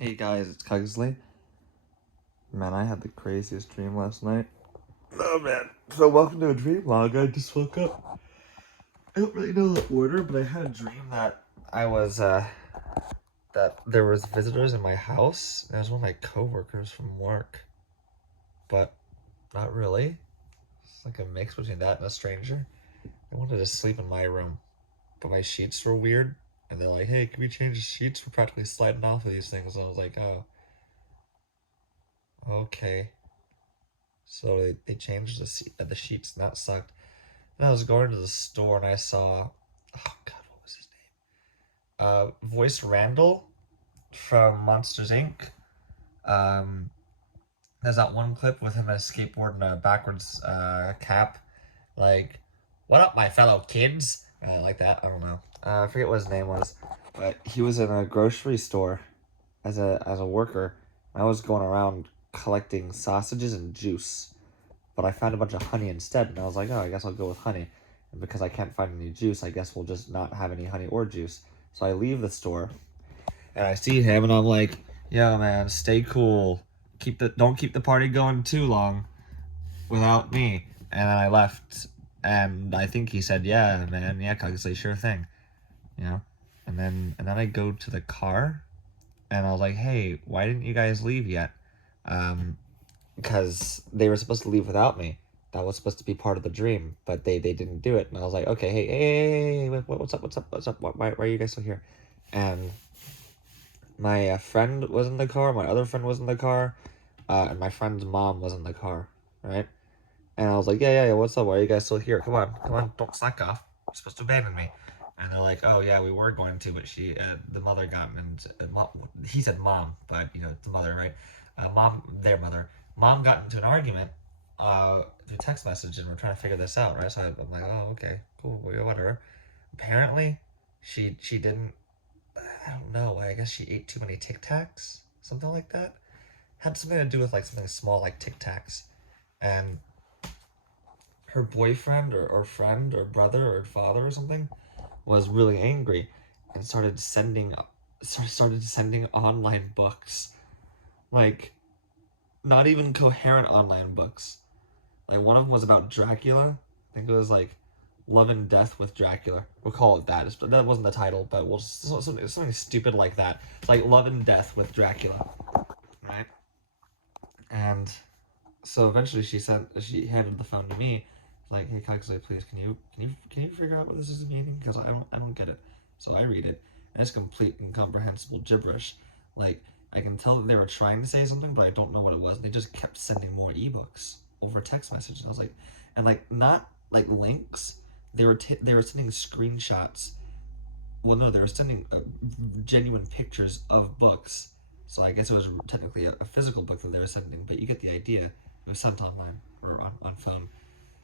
Hey guys, it's Kugsley. Man, I had the craziest dream last night. Oh man. So welcome to a dream log. I just woke up. I don't really know the order, but I had a dream that I was that there was visitors in my house. It was one of my coworkers from work. But not really. It's like a mix between that and a stranger. They wanted to sleep in my room. But my sheets were weird. And they're like, hey, can we change the sheets? We're practically sliding off of these things. And I was like, oh, okay. So they changed the sheets, and that sucked. And I was going to the store, and I saw, oh god, what was his name? Voice Randall from Monsters Inc. Um, there's that one clip with him on a skateboard and a backwards cap, like, "What up, my fellow kids?" Like that. I don't know. I forget what his name was, but he was in a grocery store as a worker. I was going around collecting sausages and juice. But I found a bunch of honey instead, and I was like, oh, I guess I'll go with honey. And because I can't find any juice, I guess we'll just not have any honey or juice. So I leave the store, and I see him, and I'm like, yo, man, stay cool. Don't keep the party going too long without me. And then I left, and I think he said, yeah, man, yeah, Kugsley, sure thing, you know. And then I go to the car, and I was like, hey, why didn't you guys leave yet? Because they were supposed to leave without me. That was supposed to be part of the dream, but they didn't do it. And I was like, okay, hey, what's up? Why are you guys still here? And my friend was in the car, my other friend was in the car, and my friend's mom was in the car, right? And I was like, yeah, what's up? Why are you guys still here? Come on, don't slack off. You're supposed to abandon me. And they're like, oh yeah, we were going to, but the mother got, and he said mom, but the mother, right? Their mother, mom got into an argument, through text message, and we're trying to figure this out, right? So I'm like, oh, okay, cool, whatever. Apparently, she didn't. I don't know. I guess she ate too many Tic Tacs, something like that. Had something to do with like something small like Tic Tacs, and her boyfriend or friend or brother or father or something was really angry and started sending online books, like not even coherent online books. Like one of them was about Dracula. I think it was like Love and Death with Dracula. We'll call it that. That wasn't the title, but we'll just something stupid like that. It's like Love and Death with Dracula, right? And so eventually she handed the phone to me, like, hey Kaggle, please can you figure out what this is meaning? Because I don't get it. So I read it, and it's complete incomprehensible gibberish. Like I can tell that they were trying to say something, but I don't know what it was. They just kept sending more ebooks over text message, and I was like, and like not like links. They were sending screenshots. Well, no, they were sending genuine pictures of books. So I guess it was technically a physical book that they were sending, but you get the idea. It was sent online or on phone.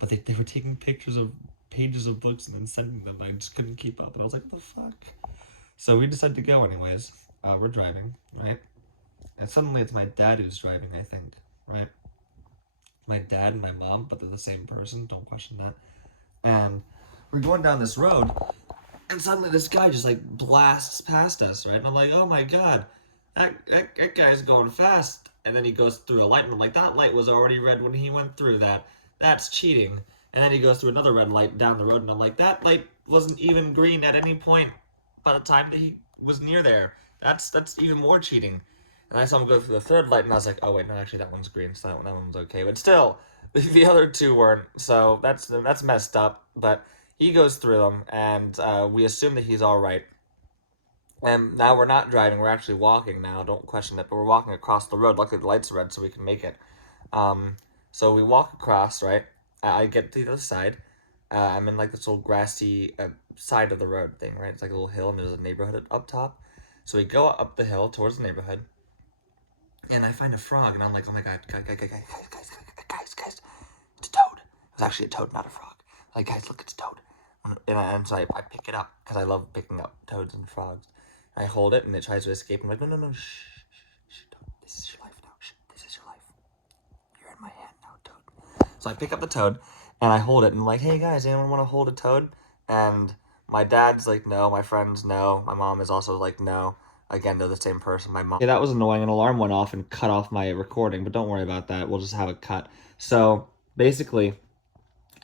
But they were taking pictures of pages of books and then sending them. I just couldn't keep up. And I was like, what the fuck? So we decided to go anyways. We're driving, right? And suddenly it's my dad who's driving, I think, right? My dad and my mom, but they're the same person. Don't question that. And we're going down this road, and suddenly this guy just like blasts past us, right? And I'm like, oh my god, that guy's going fast. And then he goes through a light, and I'm like, that light was already red when he went through that. That's cheating. And then he goes through another red light down the road, and I'm like, that light wasn't even green at any point by the time that he was near there. That's even more cheating. And I saw him go through the third light, and I was like, oh wait, no, actually that one's green, so that one's okay. But still, the other two weren't. So that's messed up. But he goes through them, and we assume that he's all right. And now we're not driving; we're actually walking now. Don't question it, but we're walking across the road. Luckily, the lights are red, so we can make it. So we walk across, right? I get to the other side. I'm in like this little grassy side of the road thing, right? It's like a little hill, and there's a neighborhood up top. So we go up the hill towards the neighborhood, and I find a frog, and I'm like, oh my god, guys, it's a toad. It was actually a toad, not a frog. Like, guys, look, it's a toad. And so I pick it up, because I love picking up toads and frogs. I hold it, and it tries to escape. I'm like, no, shh, toad. This is your life now. Shh, this is your life. You're in my hand now, toad. So I pick up the toad, and I hold it, and I'm like, hey, guys, anyone want to hold a toad? And my dad's like, no. My friends, no. My mom is also like, no. Again, they're the same person. My mom. Yeah, that was annoying. An alarm went off and cut off my recording, but don't worry about that. We'll just have it cut. So basically,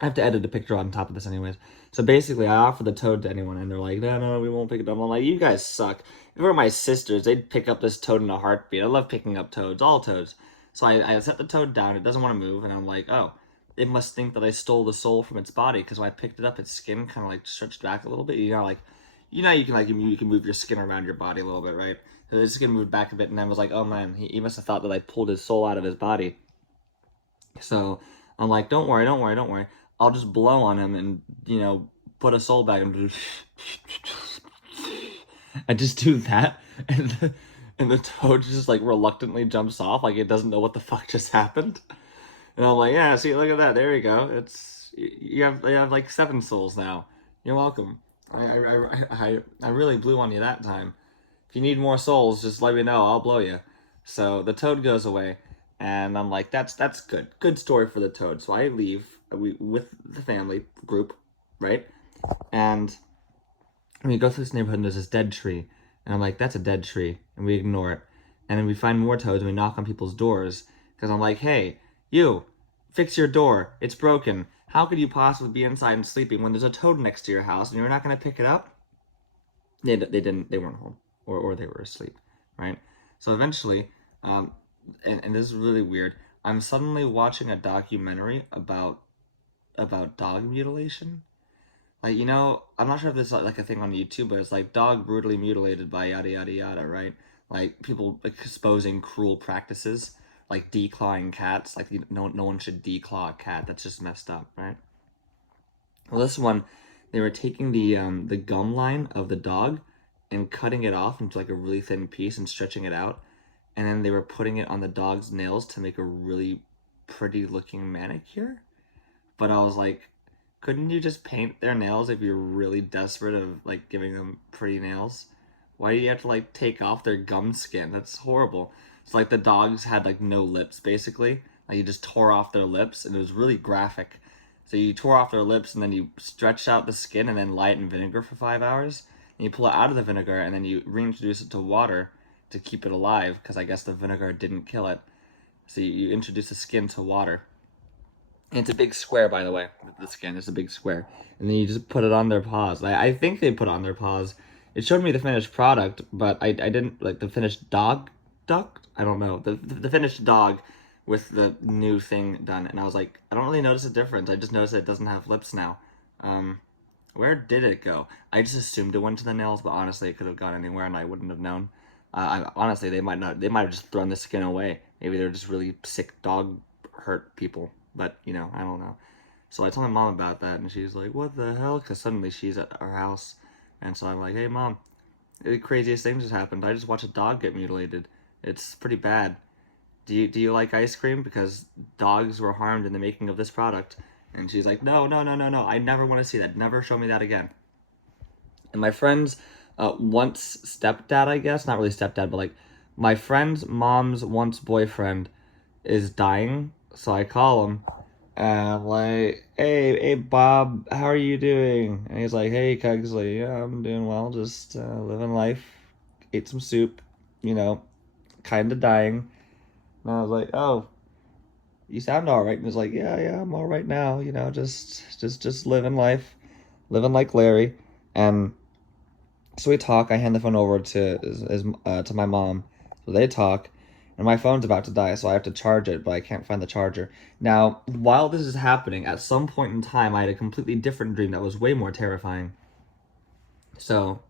I have to edit a picture on top of this anyways. So basically, I offer the toad to anyone, and they're like, no, no, we won't pick it up. I'm like, you guys suck. If it were my sisters, they'd pick up this toad in a heartbeat. I love picking up toads, all toads. So I set the toad down. It doesn't want to move, and I'm like, oh, it must think that I stole the soul from its body, because when I picked it up, its skin kind of like stretched back a little bit. You can you can move your skin around your body a little bit, right? So the skin moved back a bit, and I was like, oh man, he must have thought that I pulled his soul out of his body. So I'm like, don't worry, don't worry, don't worry. I'll just blow on him and, put a soul back and I just do that, and the toad just like reluctantly jumps off, like it doesn't know what the fuck just happened. And I'm like, yeah, see, look at that, there you go. You have like 7 souls now. You're welcome. I really blew on you that time. If you need more souls, just let me know. I'll blow you. So the toad goes away, and I'm like, that's good. Good story for the toad. So I leave with the family group, right? And we go through this neighborhood, and there's this dead tree. And I'm like, that's a dead tree. And we ignore it. And then we find more toads, and we knock on people's doors. Because I'm like, hey, you, fix your door. It's broken. How could you possibly be inside and sleeping when there's a toad next to your house, and you're not going to pick it up? They weren't home. Or they were asleep, right? So eventually, and this is really weird, I'm suddenly watching a documentary about dog mutilation. Like, I'm not sure if this is like a thing on YouTube, but it's like dog brutally mutilated by yada yada yada, right? Like people exposing cruel practices, like declawing cats. Like no one should declaw a cat. That's just messed up, right? Well, this one, they were taking the gum line of the dog and cutting it off into like a really thin piece and stretching it out, and then they were putting it on the dog's nails to make a really pretty looking manicure. But I was like, couldn't you just paint their nails if you're really desperate of like giving them pretty nails? Why do you have to like take off their gum skin? That's horrible. It's like the dogs had like no lips basically. Like you just tore off their lips, and it was really graphic. So you tore off their lips, and then you stretched out the skin and then lye it in vinegar for 5 hours. And you pull it out of the vinegar, and then you reintroduce it to water to keep it alive, because I guess the vinegar didn't kill it. So you introduce the skin to water. And it's a big square, by the way. The skin is a big square. And then you just put it on their paws. I think they put it on their paws. It showed me the finished product, but I didn't, like, the finished duck? I don't know. The finished dog with the new thing done. And I was like, I don't really notice a difference. I just noticed it doesn't have lips now. Where did it go? I just assumed it went to the nails, but honestly, it could have gone anywhere, and I wouldn't have known. Honestly, they might not. They might have just thrown the skin away. Maybe they're just really sick dog hurt people. But I don't know. So I told my mom about that, and she's like, "What the hell?" Because suddenly she's at our house, and so I'm like, "Hey, mom, the craziest thing just happened. I just watched a dog get mutilated. It's pretty bad. Do you like ice cream? Because dogs were harmed in the making of this product." And she's like, "No, no, no, no, no. I never want to see that. Never show me that again." And my friend's once stepdad, I guess, not really stepdad, but like my friend's mom's once boyfriend is dying. So I call him, and I'm like, hey, Bob, how are you doing? And he's like, hey, Kugsley, yeah, I'm doing well, just living life. Ate some soup, kind of dying. And I was like, oh, you sound all right. And he's like, yeah, I'm all right now. Just living life, living like Larry. And so we talk. I hand the phone over to my mom. So they talk, and my phone's about to die, so I have to charge it, but I can't find the charger. Now, while this is happening, at some point in time, I had a completely different dream that was way more terrifying. So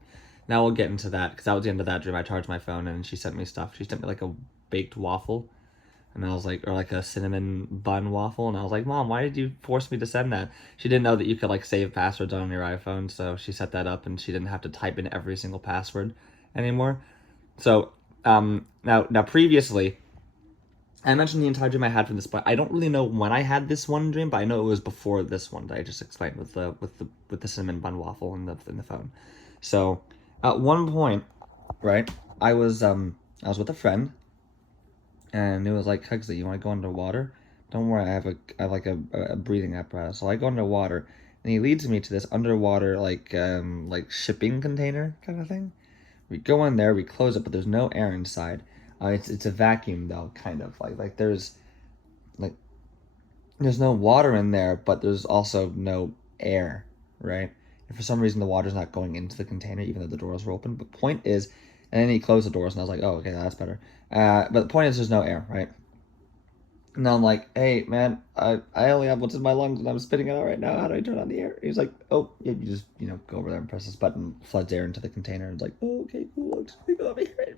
now we'll get into that, because that was the end of that dream. I charged my phone, and she sent me stuff. She sent me like a baked waffle, and I was like, or like a cinnamon bun waffle, and I was like, Mom, why did you force me to send that? She didn't know that you could like save passwords on your iPhone, so she set that up, and she didn't have to type in every single password anymore. So now previously, I mentioned the entire dream I had from this point. I don't really know when I had this one dream, but I know it was before this one that I just explained with the cinnamon bun waffle in the phone. So at one point, right, I was with a friend, and it was like, Huxley, you want to go underwater? Don't worry, I have like a breathing apparatus. So I go underwater, and he leads me to this underwater like shipping container kind of thing, We go in there, we close it, but there's no air inside. It's a vacuum though, kind of like like there's no water in there, but there's also no air, right? And for some reason, the water's not going into the container, even though the doors were open. But point is, and then he closed the doors, and I was like, oh, okay, that's better. But the point is, there's no air, right? And I'm like, hey, man, I only have what's in my lungs, and I'm spitting it out right now. How do I turn on the air? He's like, oh, yeah, you just, go over there and press this button, floods air into the container. And it's like, oh, okay, cool. Just go over here.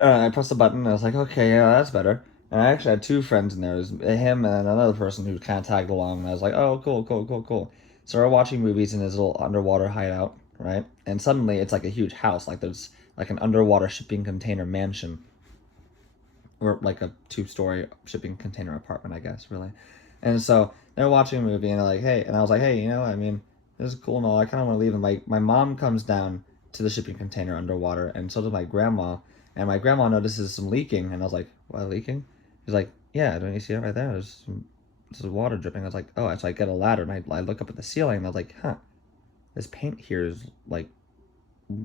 I pressed the button, and I was like, okay, yeah, that's better. And I actually had two friends in there. It was him and another person who kind of tagged along. And I was like, oh, cool, cool, cool, cool. So we're watching movies in his little underwater hideout, right? And suddenly it's like a huge house. Like there's like an underwater shipping container mansion. Or like a 2-story shipping container apartment, I guess, really. And so they're watching a movie and they're like, hey. And I was like, hey, I mean, this is cool and all. I kind of want to leave. And my mom comes down to the shipping container underwater. And so does my grandma. And my grandma notices some leaking. And I was like, what, leaking? He's like, yeah, don't you see it right there? There's water dripping. I was like, oh, so I get a ladder and I look up at the ceiling and I was like, huh, this paint here is like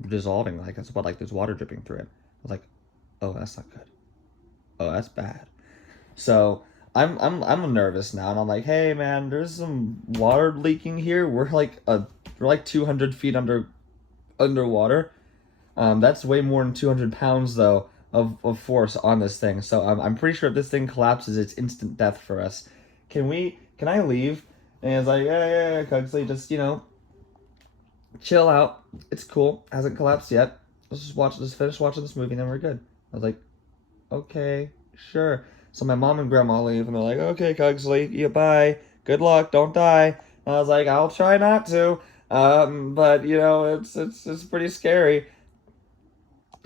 dissolving. Like it's about like there's water dripping through it. I was like, oh, that's not good. Oh, that's bad. So I'm nervous now and I'm like, hey man, there's some water leaking here. We're like 200 feet underwater. That's way more than 200 pounds though of force on this thing. So I'm pretty sure if this thing collapses, it's instant death for us. Can I leave? And it's like, yeah, Cugsley, just, chill out. It's cool. Hasn't collapsed yet. Let's finish watching this movie and then we're good. I was like, okay, sure. So my mom and grandma leave and they're like, okay, Cugsley, yeah, bye. Good luck, don't die. And I was like, I'll try not to. But it's pretty scary.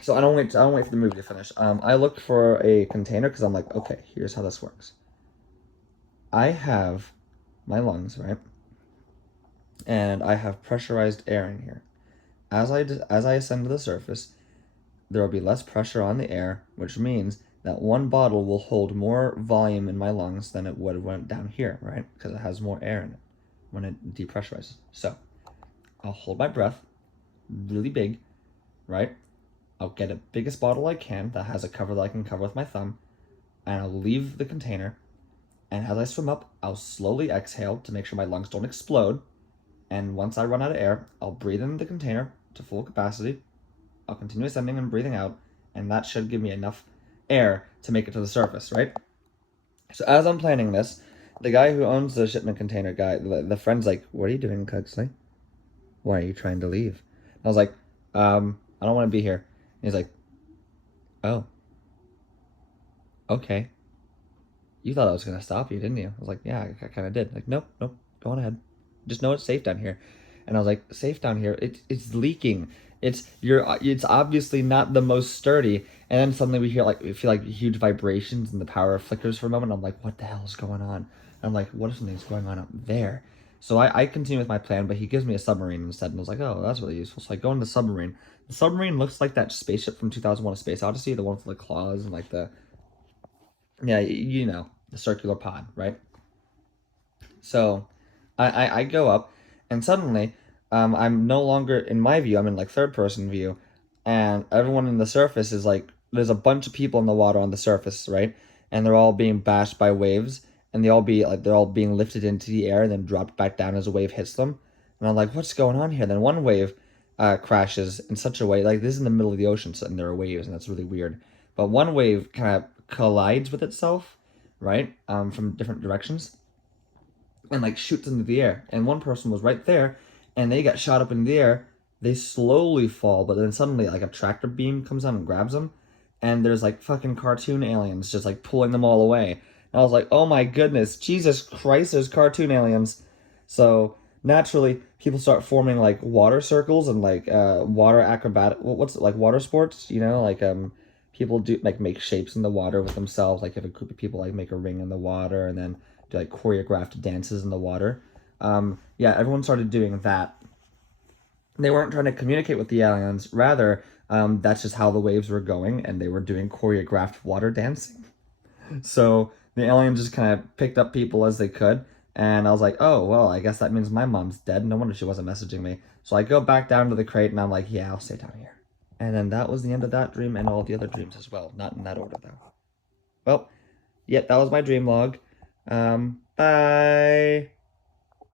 So I don't wait for the movie to finish. I looked for a container because I'm like, okay, here's how this works. I have my lungs, right? And I have pressurized air in here. As I ascend to the surface, there will be less pressure on the air, which means that one bottle will hold more volume in my lungs than it would have went down here, right? Because it has more air in it when it depressurizes. So I'll hold my breath really big, right? I'll get a biggest bottle I can that has a cover that I can cover with my thumb, and I'll leave the container. And as I swim up, I'll slowly exhale to make sure my lungs don't explode. And once I run out of air, I'll breathe in the container to full capacity. I'll continue ascending and breathing out, and that should give me enough air to make it to the surface, right? So as I'm planning this, the guy who owns the shipment container guy, the friend's like, what are you doing, Cugsley? Why are you trying to leave? And I was like, I don't want to be here. And he's like, oh, okay. You thought I was going to stop you, didn't you? I was like, yeah, I kind of did. Like, nope, go on ahead. Just know it's safe down here. And I was like, safe down here? It's leaking. It's obviously not the most sturdy. And then suddenly we feel like huge vibrations and the power flickers for a moment. I'm like, what the hell is going on? And I'm like, what if something's going on up there? So I continue with my plan, but he gives me a submarine instead. And I was like, oh, that's really useful. So I go in the submarine. The submarine looks like that spaceship from 2001: A Space Odyssey, the one with the claws and like the circular pod, right? So I go up, and suddenly I'm no longer in my view. I'm in like third person view, and everyone in the surface is like there's a bunch of people in the water on the surface, right? And they're all being bashed by waves, and they're all being lifted into the air and then dropped back down as a wave hits them. And I'm like, what's going on here? Then one wave crashes in such a way like this is in the middle of the ocean, so, and there are waves, and that's really weird. But one wave kind of collides with itself, right? From different directions, and like shoots into the air. And one person was right there, and they got shot up in the air. They slowly fall, but then suddenly like a tractor beam comes down and grabs them, and there's like fucking cartoon aliens just like pulling them all away. And I was like, oh my goodness, Jesus Christ, there's cartoon aliens. So naturally, people start forming like water circles and like water acrobatic. What's it like? Water sports, people do like make shapes in the water with themselves. Like if a group of people like make a ring in the water and then do like choreographed dances in the water. Everyone started doing that. They weren't trying to communicate with the aliens. Rather, that's just how the waves were going, and they were doing choreographed water dancing. So the aliens just kind of picked up people as they could, and I was like, oh, well, I guess that means my mom's dead. No wonder she wasn't messaging me. So I go back down to the crate, and I'm like, yeah, I'll stay down here. And then that was the end of that dream and all the other dreams as well. Not in that order, though. Well, yeah, that was my dream log. Bye.